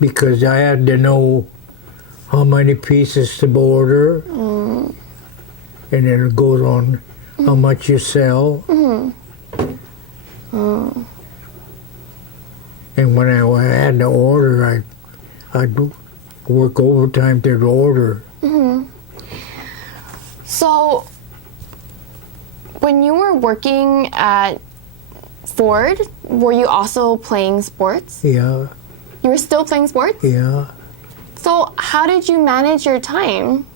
because I had to know how many pieces to order, and then it goes on how much you sell. And when I had to order, I'd work overtime to order. So, when you were working at Ford, were you also playing sports? Yeah, You were still playing sports? yeah. So, how did you manage your time?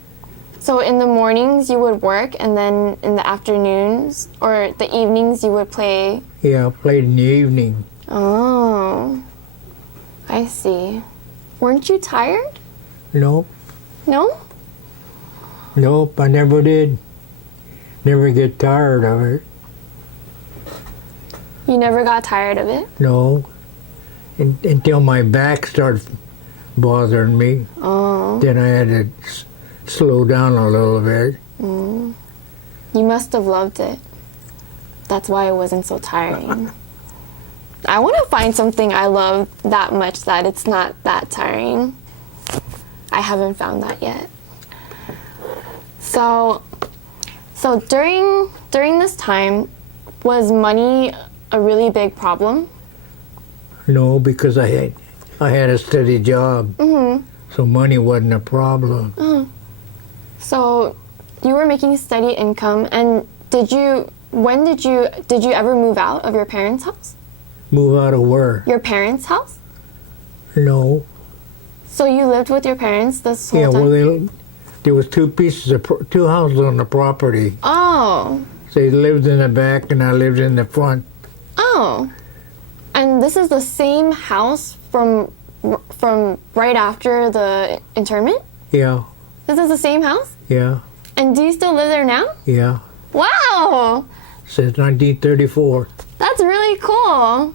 So, in the mornings you would work, and then in the afternoons or the evenings you would play? Yeah, I played in the evening. Oh, I see. Weren't you tired? Nope, No? nope, I never did. Never get tired of it. You never got tired of it? No, until my back started bothering me. Oh. Then I had to slow down a little bit. You must have loved it. That's why it wasn't so tiring. I want to find something I love that much that it's not that tiring. I haven't found that yet. So during this time, was money a really big problem? No, because I had a steady job, so money wasn't a problem. So you were making steady income, and did you ever move out of your parents' house? Move out of where? Your parents' house? No. So you lived with your parents this whole Yeah, time? well, there was two houses on the property. Oh. They lived in the back and I lived in the front. Oh. And this is the same house from right after the internment? Yeah, This is the same house? yeah, And do you still live there now? yeah. Wow! Since 1934. That's really cool.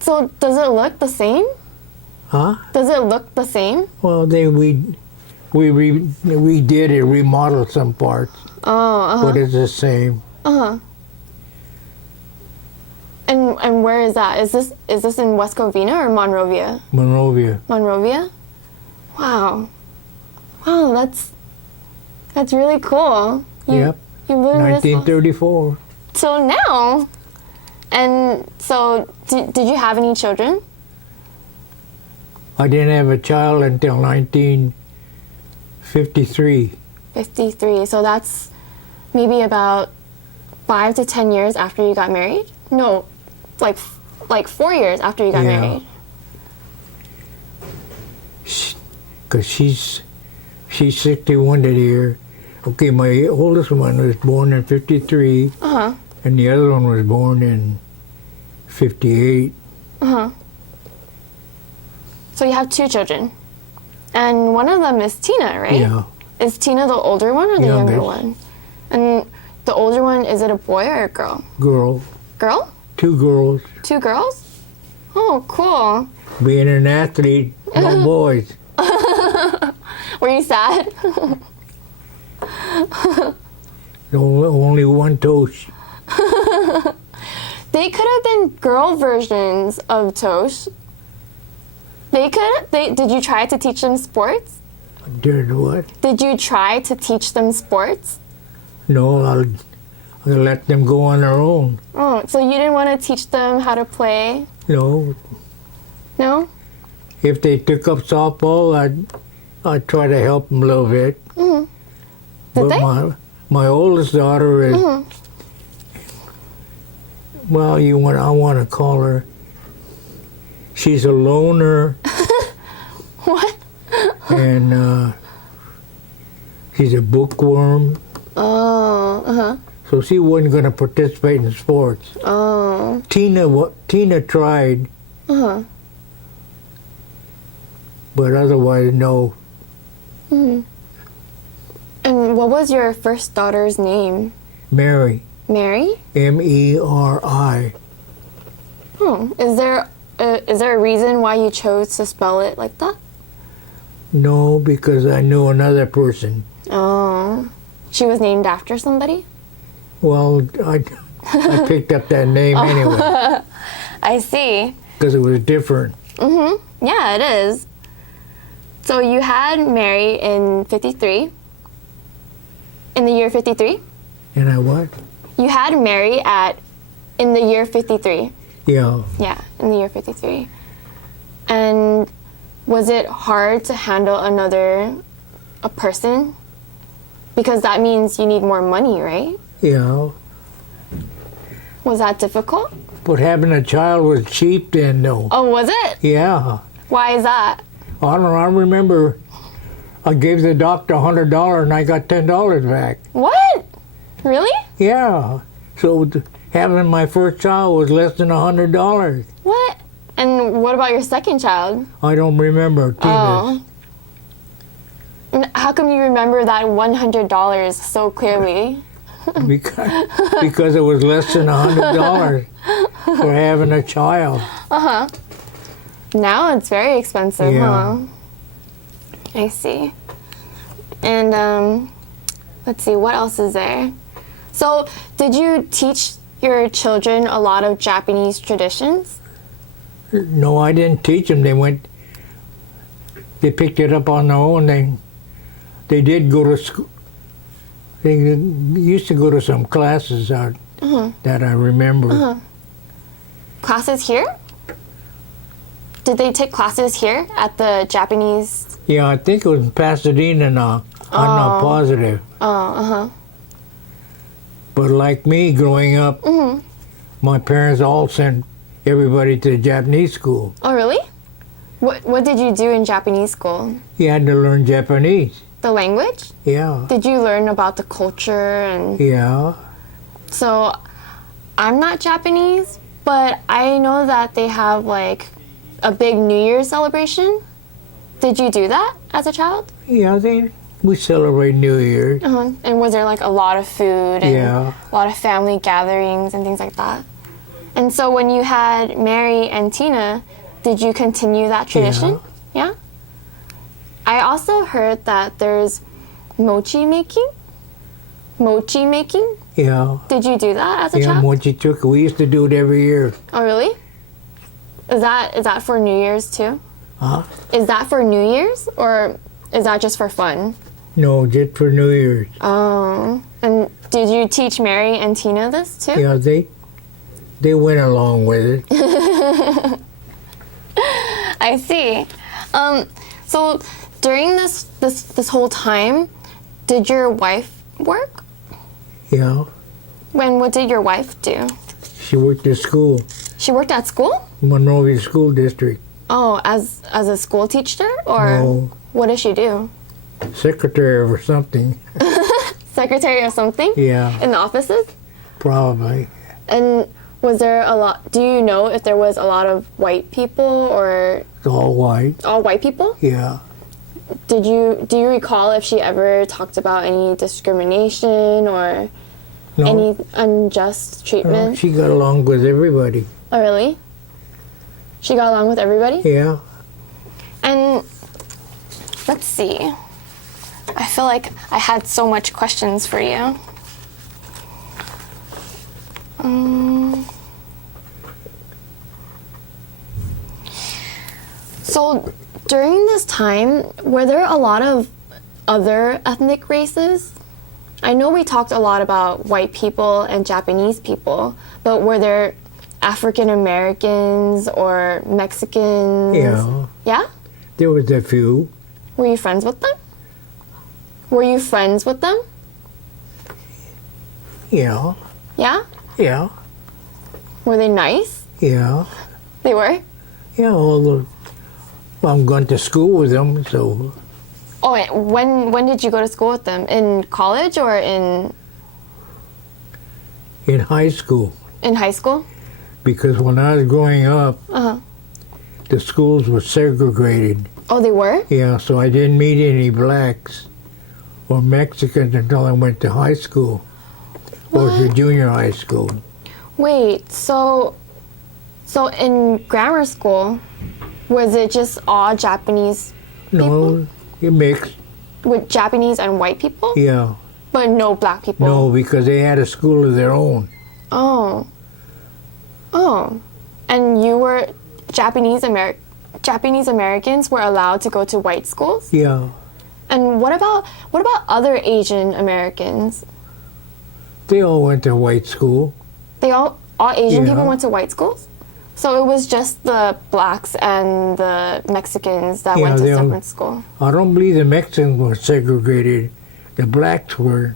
So does it look the same? Huh? Does it look the same? Well, we redid it, remodeled some parts, Oh, but it's the same. And where is that? Is this in West Covina or Monrovia? Monrovia. Monrovia? Wow. Wow, that's really cool. Yep. You lived in this house 1934. till now. And so, did you have any children? I didn't have a child until 1953. 53. So that's maybe about 5 to 10 years after you got married? No, like 4 years after you got Yeah. married. Because she's 61 this year. Okay, my oldest one was born in 53, and the other one was born in 58. So you have 2 children. And one of them is Tina, right? Yeah, Is Tina the older one or the younger Youngest. one? And the older one, is it a boy or a girl? girl. Girl? 2 girls. 2 girls? Oh, cool. Being an athlete, no boys. Were you sad? Only one Tosh. They could have been girl versions of Tosh. Did you try to teach them sports? Did what? Did you try to teach them sports? No, I'll let them go on their own. Oh, so you didn't want to teach them how to play? No, No? if they took up softball, I'd try to help them a little bit. Did But they? my oldest daughter is, well, I want to call her, she's a loner, What? and she's a bookworm, Oh, so she wasn't going to participate in sports. Oh. Tina tried, but otherwise, no. And what was your first daughter's name? Mary, Mary? Meri. Oh, is there a reason why you chose to spell it like that? No, because I knew another person. Oh, she was named after somebody? Well, I picked up that name anyway, I see. because it was different. Yeah, it is. So you had Mary in 53. In the year 53? And I what? You had Mary in the year 53. Yeah. Yeah, in the year 53. And was it hard to handle a person? Because that means you need more money, right? Yeah. Was that difficult? But having a child was cheap then, though. Oh, was it? Yeah. Why is that? I don't know. I remember I gave the doctor $100 and I got $10 back. What? Really? Yeah. So having my first child was less than $100. What? And what about your second child? I don't remember. Oh. And how come you remember that $100 so clearly? Because it was less than $100 for having a child. Uh-huh. Now it's very expensive, Yeah. huh? I see. And let's see, what else is there? So, did you teach your children a lot of Japanese traditions? No, I didn't teach them. They picked it up on their own. They did go to school. They used to go to some classes out that I remember. Classes here? Did they take classes here at the Japanese? Yeah, I think it was in Pasadena now. I'm not positive. Oh, But like me growing up, my parents all sent everybody to Japanese school. Oh, really? What did you do in Japanese school? You had to learn Japanese. The language? Yeah. Did you learn about the culture and... Yeah. So, I'm not Japanese, but I know that they have like a big New Year's celebration. Did you do that as a child? Yeah, we celebrate New Year. And was there like a lot of food and Yeah. a lot of family gatherings and things like that? And so when you had Mary and Tina, did you continue that tradition? Yeah? I also heard that there's mochi making. Mochi making? Yeah. Did you do that as a Yeah, child? mochi chuka. We used to do it every year. Oh, really? Is that for New Year's too? Huh? Is that for New Year's or is that just for fun? No, just for New Year's. Oh. And did you teach Mary and Tina this too? Yeah, they went along with it. I see. So during this whole time, did your wife work? Yeah. What did your wife do? She worked at school, She worked at school? Monrovia School District. Oh, as a school teacher or No. what does she do? Secretary or something. Secretary of something? Yeah, In the offices? probably. And was there a lot? Do you know if there was a lot of white people or It's all white. all white people? Yeah. Do you recall if she ever talked about any discrimination or No, any unjust treatment? she got along with everybody. Oh, really? She got along with everybody? Yeah. And let's see. I feel like I had so much questions for you. So during this time, were there a lot of other ethnic races? I know we talked a lot about white people and Japanese people, but were there African Americans or Mexicans? Yeah. Yeah? There was a few. Were you friends with them? Were you friends with them? Yeah. Yeah? Yeah. Were they nice? Yeah. They were? Yeah. I'm going to school with them, so Oh, wait, when did you go to school with them? In college or in high school. high school? Because when I was growing up, the schools were segregated. Oh, they were? Yeah, so I didn't meet any blacks or Mexicans until I went to high school or to junior high school. Wait, so in grammar school, was it just all Japanese No, you mixed. with Japanese and white people? Yeah. But no black people? No, because they had a school of their own. Oh. Oh. And you were Japanese Japanese Americans were allowed to go to white schools? Yeah. And what about other Asian Americans? They all went to white school. They all Asian Yeah. people went to white schools? So it was just the blacks and the Mexicans that Yeah, went to they all- different school. I don't believe the Mexicans were segregated. The blacks were.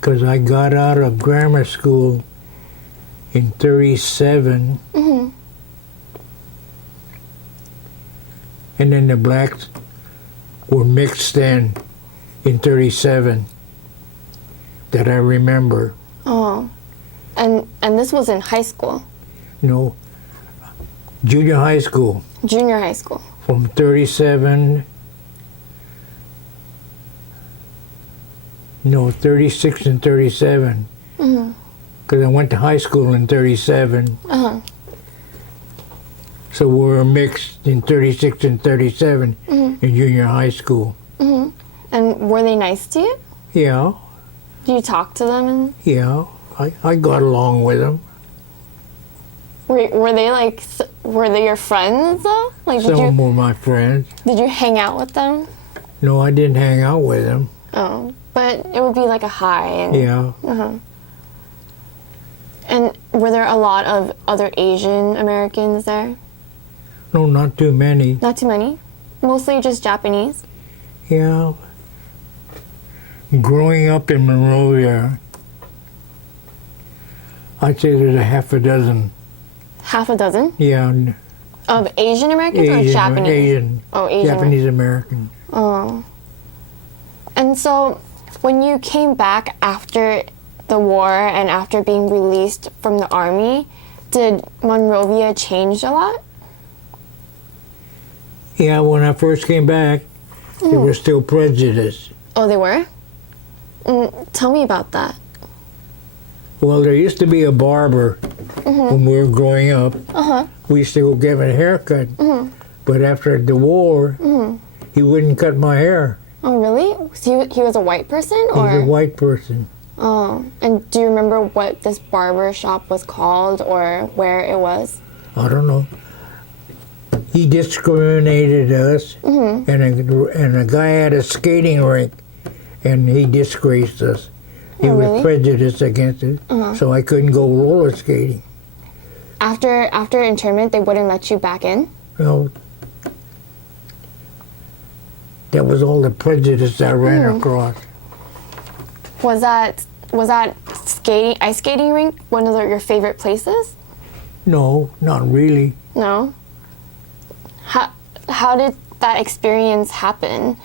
Because I got out of grammar school in 37. And then the blacks were mixed in 37 that I remember. Oh. And this was in high school, No, junior high school junior high school. from 37. No, 36 and 37. Because I went to high school in 37. So we were mixed in 36 and 37 in junior high school. And were they nice to you? Yeah, Did you talk to them? And yeah. I got along with them. were they like were they your friends though? Like Some of them were my friends. did you hang out with them? No, I didn't hang out with them. Oh, but it would be like a hi. And, Yeah. And were there a lot of other Asian Americans there? No, not too many. Not too many. Mostly just Japanese. Yeah. Growing up in Monrovia, I'd say there's a half a dozen. Half a dozen Yeah, of Asian Americans or Japanese? Asian. Oh, Asian. Japanese American. Oh. And so, when you came back after the war and after being released from the army, did Monrovia change a lot? Yeah, when I first came back, there was still prejudice. Oh, they were? Tell me about that. Well, there used to be a barber when we were growing up. We used to go get a haircut. But after the war, he wouldn't cut my hair. Oh, really? So he was a white person? Or? He's a white person. Oh, and do you remember what this barber shop was called or where it was? I don't know. He discriminated us, and a guy had a skating rink, and he disgraced us. He Oh, was really? prejudiced against it, so I couldn't go roller skating. After internment, they wouldn't let you back in? Well, that was all the prejudice I ran across. Was that ice skating rink one of your favorite places? No, not really. No. How did that experience happen?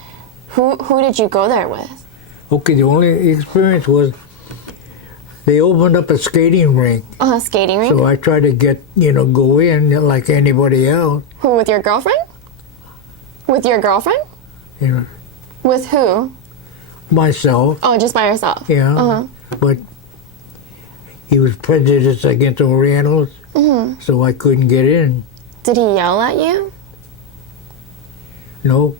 Who did you go there with? Okay, the only experience was they opened up a skating rink, Skating rink. so I tried to go in like anybody else. Who, with your girlfriend? With your girlfriend? You know, With who? myself, Oh, just by yourself. yeah. But he was prejudiced against Orientals, so I couldn't get in. Did he yell at you? No.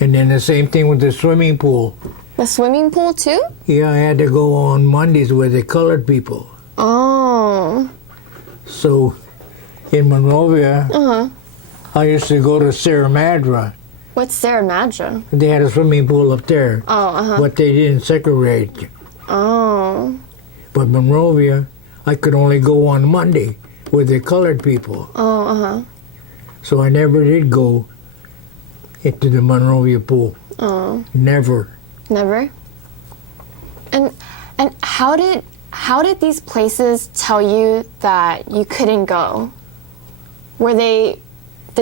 And then the same thing with the swimming pool. The swimming pool too? Yeah, I had to go on Mondays with the colored people. Oh. So in Monrovia, I used to go to Sierra Madre. What's Sarah Madra? They had a swimming pool up there, Oh, but they didn't segregate. Oh. But Monrovia, I could only go on Monday with the colored people. Oh, So I never did go into the Monrovia pool. Oh. Never. Never? And how did these places tell you that you couldn't go? Did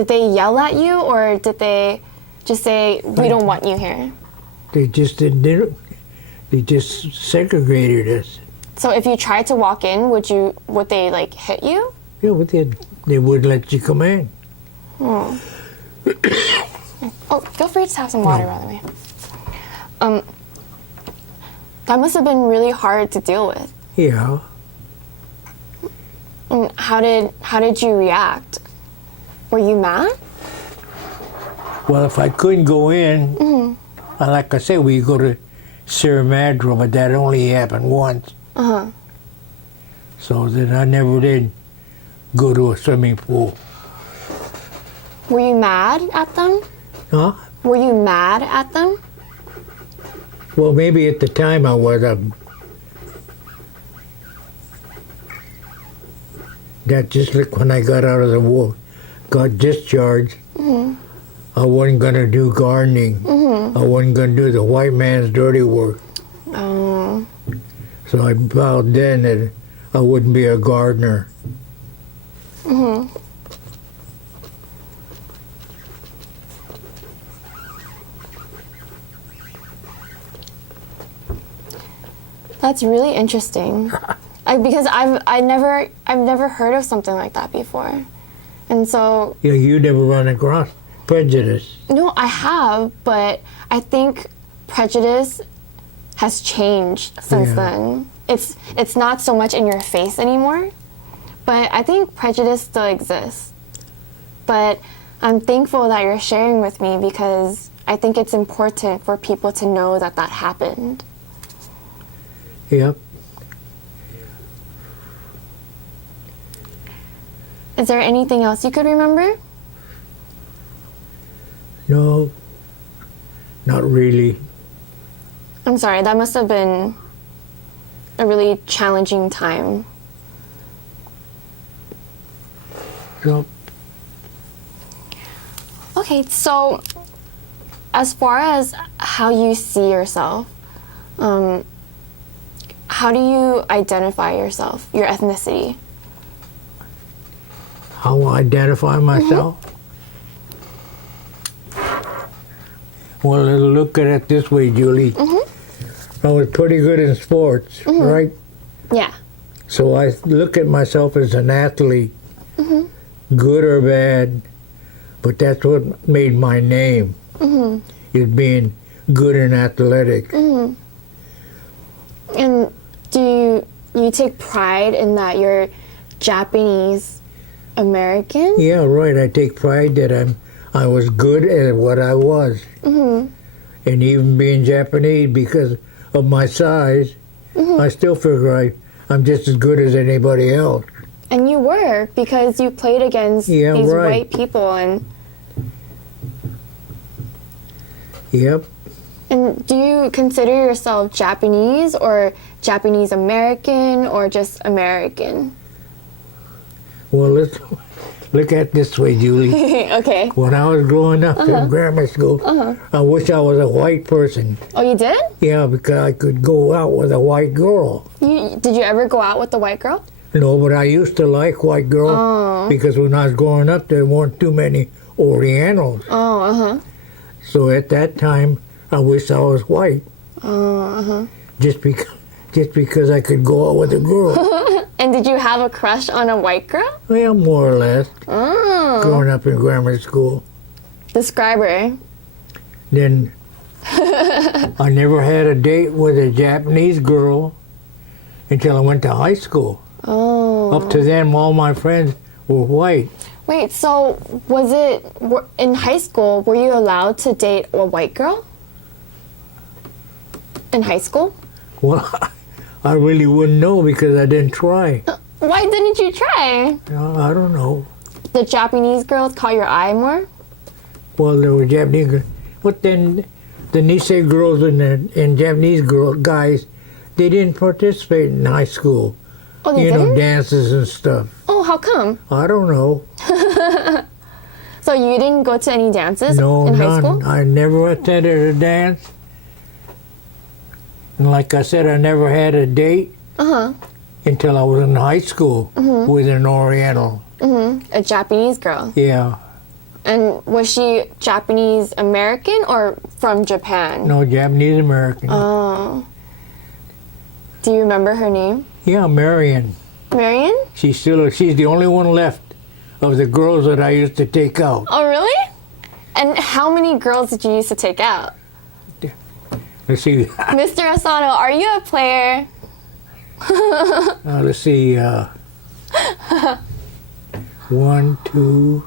they yell at you, or did they just say, we don't want you here? They just didn't. They just segregated us. So if you tried to walk in, would they like hit you? Yeah, but they wouldn't let you come in. Oh. Oh, feel free to have some water, by the way. That must have been really hard to deal with. Yeah. And how did you react? Were you mad? Well, if I couldn't go in, like I said, we go to Sierra Madre, but that only happened once. So then I never did go to a swimming pool. Were you mad at them? Huh? Were you mad at them? Well, maybe at the time I was. That just like when I got out of the war, got discharged, I wasn't going to do gardening. I wasn't going to do the white man's dirty work. Oh. So I vowed then that I wouldn't be a gardener. That's really interesting. Because I've never heard of something like that before. And so Yeah, you never run across prejudice. no, I have, but I think prejudice has changed since Yeah. then. It's not so much in your face anymore, but I think prejudice still exists. But I'm thankful that you're sharing with me because I think it's important for people to know that that happened. Yep. Is there anything else you could remember? No, not really. I'm sorry, that must have been a really challenging time. No. Okay, so as far as how you see yourself, how do you identify yourself, your ethnicity? How I identify myself? Well, let's look at it this way, Julie. I was pretty good in sports, right? Yeah. So I look at myself as an athlete, good or bad, but that's what made my name, is being good and athletic. And do you take pride in that you're Japanese American? Yeah, right. I take pride that I was good at what I was. And even being Japanese, because of my size, I still figure I'm just as good as anybody else. And you were, because you played against Yeah, these right. white people. Yep. And do you consider yourself Japanese or Japanese American or just American? Well, let's look at it this way, Julie. Okay. When I was growing up in grammar school, I wish I was a white person. Oh, you did? Yeah, because I could go out with a white girl. Did you ever go out with the white girl? No, but I used to like white girls because when I was growing up, there weren't too many Orientals. Oh, uh-huh. So at that time, I wish I was white. Oh, uh-huh. Just because I could go out with a girl. And did you have a crush on a white girl? Well, more or less. Oh. Growing up in grammar school. Describe her. Then I never had a date with a Japanese girl until I went to high school. Oh. Up to then, all my friends were white. Wait, so in high school, were you allowed to date a white girl? In high school? Well, I really wouldn't know because I didn't try. Why didn't you try? I don't know. The Japanese girls caught your eye more? Well, there were Japanese girls. But then the Nisei girls and Japanese guys, they didn't participate in high school. Oh, they You didn't? know, dances and stuff. Oh, how come? I don't know. So you didn't go to any dances No, in high none. school? I never attended a dance. And like I said, I never had a date Uh-huh. until I was in high school with an Oriental. A Japanese girl. Yeah. And was she Japanese American or from Japan? No, Japanese American. Oh. Do you remember her name? Yeah, Marion. Marion? She's the only one left of the girls that I used to take out. Oh, really? And how many girls did you used to take out? Let's see. Mr. Asano, are you a player? Let's see. 1, 2.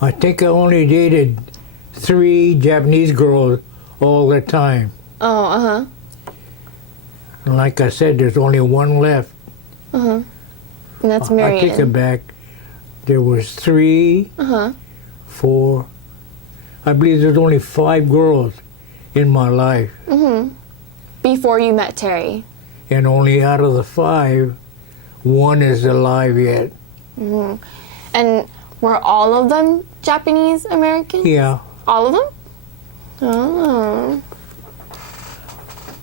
I think I only dated 3 Japanese girls all the time. Oh, uh-huh. And like I said, there's only one left. Uh-huh. And that's I Marion. take it back. There was 3, 4. I believe there's only 5 girls in my life. Before you met Terry. And only out of the 5, 1 is alive yet. And were all of them Japanese Americans? Yeah. All of them? Oh.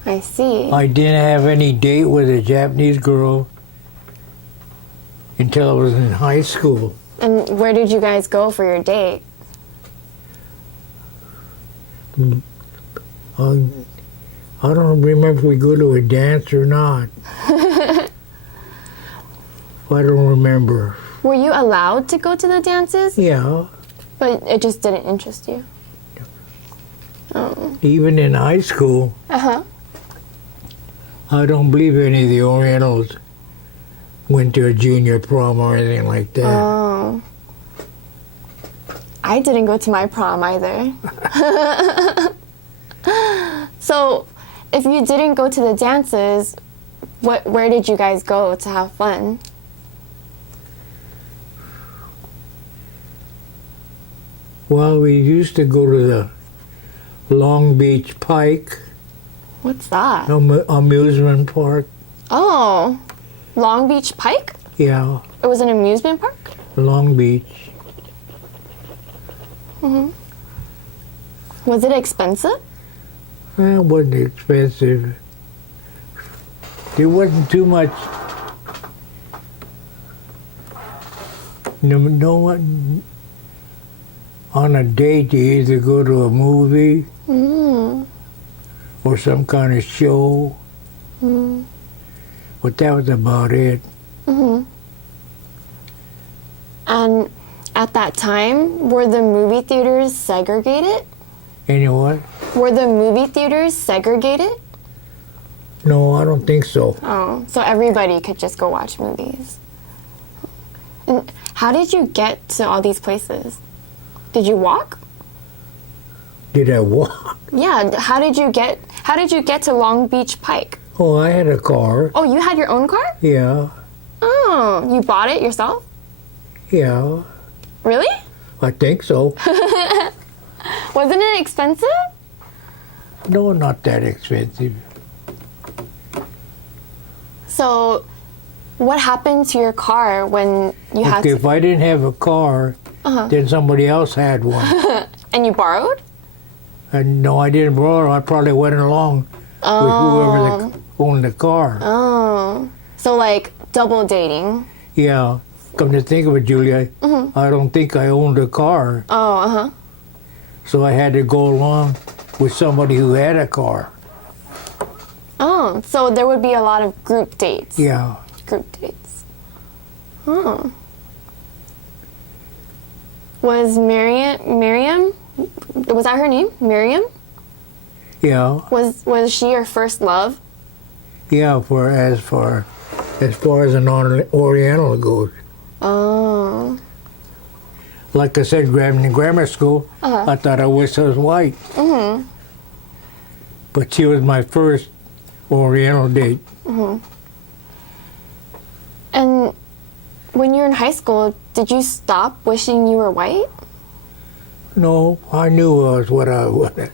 I see. I didn't have any date with a Japanese girl until I was in high school. And where did you guys go for your date? I don't remember if we go to a dance or not. I don't remember. Were you allowed to go to the dances? Yeah. But it just didn't interest you? Oh. Even in high school, Uh-huh. I don't believe any of the Orientals went to a junior prom or anything like that. Oh. I didn't go to my prom either. So, if you didn't go to the dances, where did you guys go to have fun? Well, we used to go to the Long Beach Pike What's that? amusement park. Oh, Long Beach Pike? Yeah, It was an amusement park? Long Beach. Was it expensive? Well, it wasn't expensive. There wasn't too much. No one on a date. You either go to a movie or some kind of show. But that was about it. And at that time, were the movie theaters segregated? And you know what? Were the movie theaters segregated? No, I don't think so. Oh, so everybody could just go watch movies. And how did you get to all these places? Did you walk? Did I walk? Yeah, how did you get to Long Beach Pike? Oh, I had a car. Oh, you had your own car? Yeah, Oh, you bought it yourself? yeah, Really? I think so. Wasn't it expensive? No, not that expensive. So, what happened to your car when you had Okay, to... if I didn't have a car, then somebody else had one. And you borrowed? And no, I didn't borrow. I probably went along with whoever owned the car. Oh. So, like, double dating. Yeah. Come to think of it, Julia, I don't think I owned a car. Oh, uh-huh. So I had to go along with somebody who had a car. Oh, so there would be a lot of group dates. Yeah. Group dates. Oh. Was Miriam, was that her name? Miriam? Yeah. Was she your first love? Yeah, as far as an Oriental goes. Oh. Like I said, in grammar school, I thought I wish I was white. But she was my first Oriental date. And when you were in high school, did you stop wishing you were white? No, I knew I was what I was.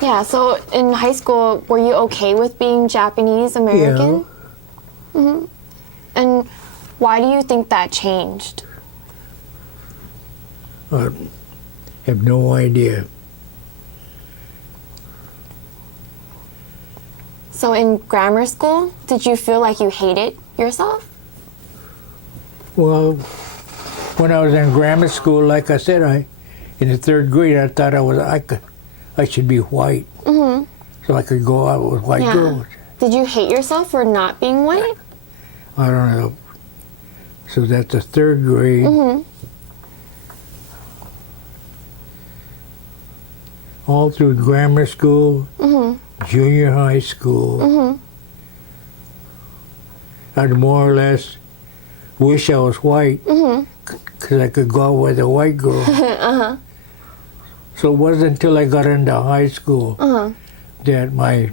Yeah, so in high school, were you okay with being Japanese American? Yeah. And why do you think that changed? I have no idea. So in grammar school, did you feel like you hated yourself? Well, when I was in grammar school, like I said, in the 3rd grade, I thought I should be white, so I could go out with white girls. Did you hate yourself for not being white? I don't know. So that's the 3rd grade. All through grammar school, junior high school. I'd more or less wish I was white because I could go out with a white girl. So it wasn't until I got into high school that my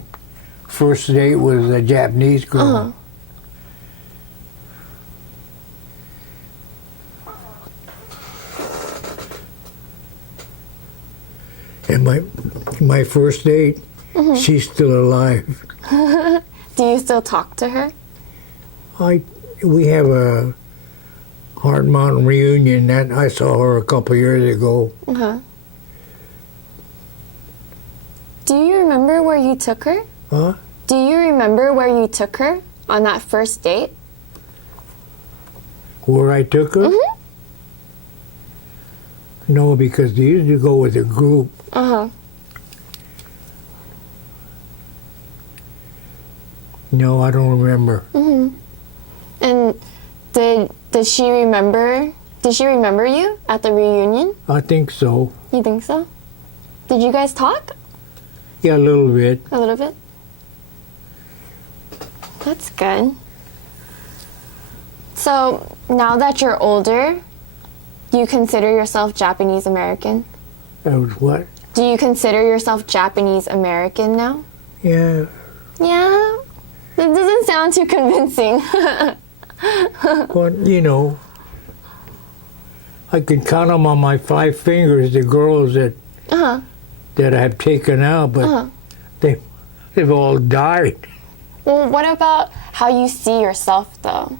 first date was a Japanese girl. And my first date, she's still alive. Do you still talk to her? We have a Hard Mountain reunion that I saw her a couple years ago. Uh-huh. Do you remember where you took her? Huh? Do you remember where you took her on that first date? Where I took her? No, because they used to go with a group. Uh-huh. No, I don't remember. And did she remember? Did she remember you at the reunion? I think so. You think so? Did you guys talk? Yeah, a little bit. A little bit? That's good. So, now that you're older, do you consider yourself Japanese American? That was what? Do you consider yourself Japanese American now? Yeah. Yeah? That doesn't sound too convincing. But, you know, I can count them on my 5 fingers, the girls that Uh-huh. that I've taken out, but they've all died. Well, what about how you see yourself, though?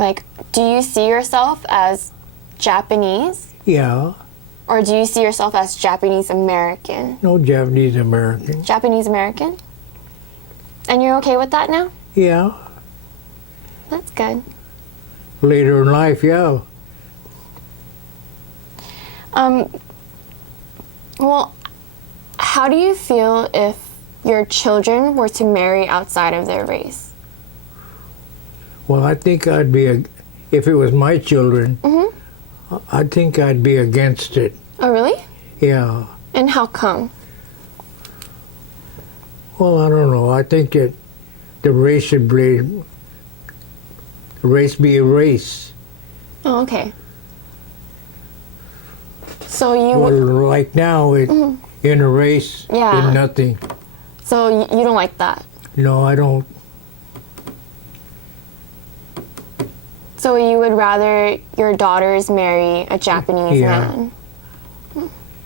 Like, do you see yourself as Japanese? Yeah. Or do you see yourself as Japanese American? No Japanese American. Japanese American? And you're okay with that now? Yeah. That's good. Later in life, yeah. Well, how do you feel if your children were to marry outside of their race? Well, I think I'd be, if it was my children, I think I'd be against it. Oh, really? Yeah. And how come? Well, I don't know. I think that the race should be a race. Oh, okay. So you Well, like now, in a race, Yeah. in nothing. so you don't like that. No, I don't. So you would rather your daughters marry a Japanese Yeah. man.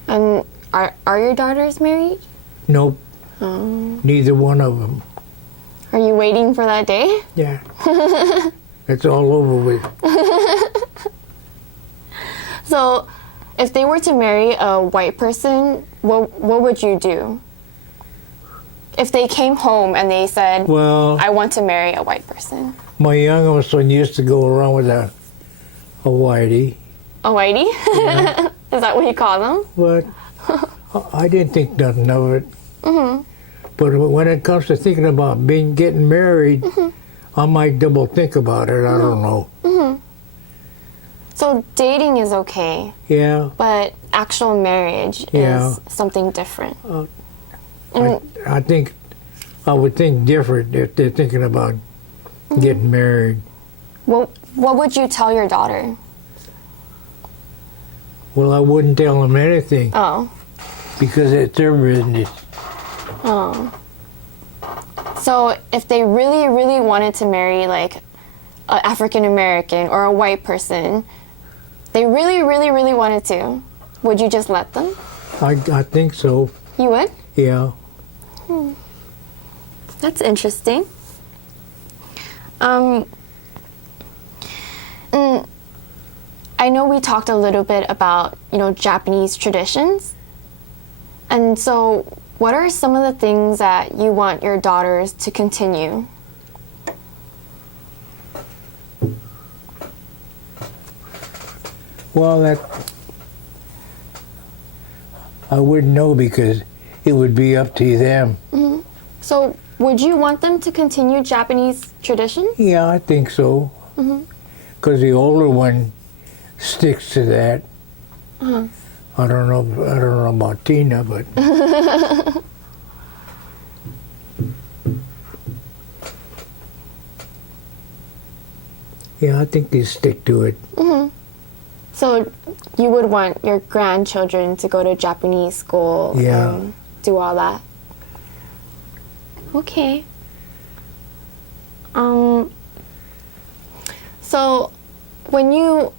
And are your daughters married? Nope. Oh. Neither one of them. Are you waiting for that day? Yeah. It's all over with. So if they were to marry a white person, what would you do? If they came home and they said, Well, I want to marry a white person. my youngest one used to go around with a whitey, A whitey? Yeah. Is that what you call them? but I didn't think nothing of it. But when it comes to thinking about getting married, I might double think about it. I don't know. So dating is okay, Yeah, but actual marriage Yeah. is something different. I think I would think different if they're thinking about getting married. What would you tell your daughter? Well, I wouldn't tell them anything Oh. because it's their business. Oh. So if they really, really wanted to marry like an African American or a white person, they really, really, really wanted to, would you just let them? I think so. You would? Yeah. That's interesting. I know we talked a little bit about, Japanese traditions. And so what are some of the things that you want your daughters to continue? Well, I wouldn't know because it would be up to them. So would you want them to continue Japanese traditions? Yeah, I think so. Because the older one sticks to that. I don't know about Tina, but yeah, I think they stick to it. So you would want your grandchildren to go to Japanese school Yeah. and do all that? Okay. So when you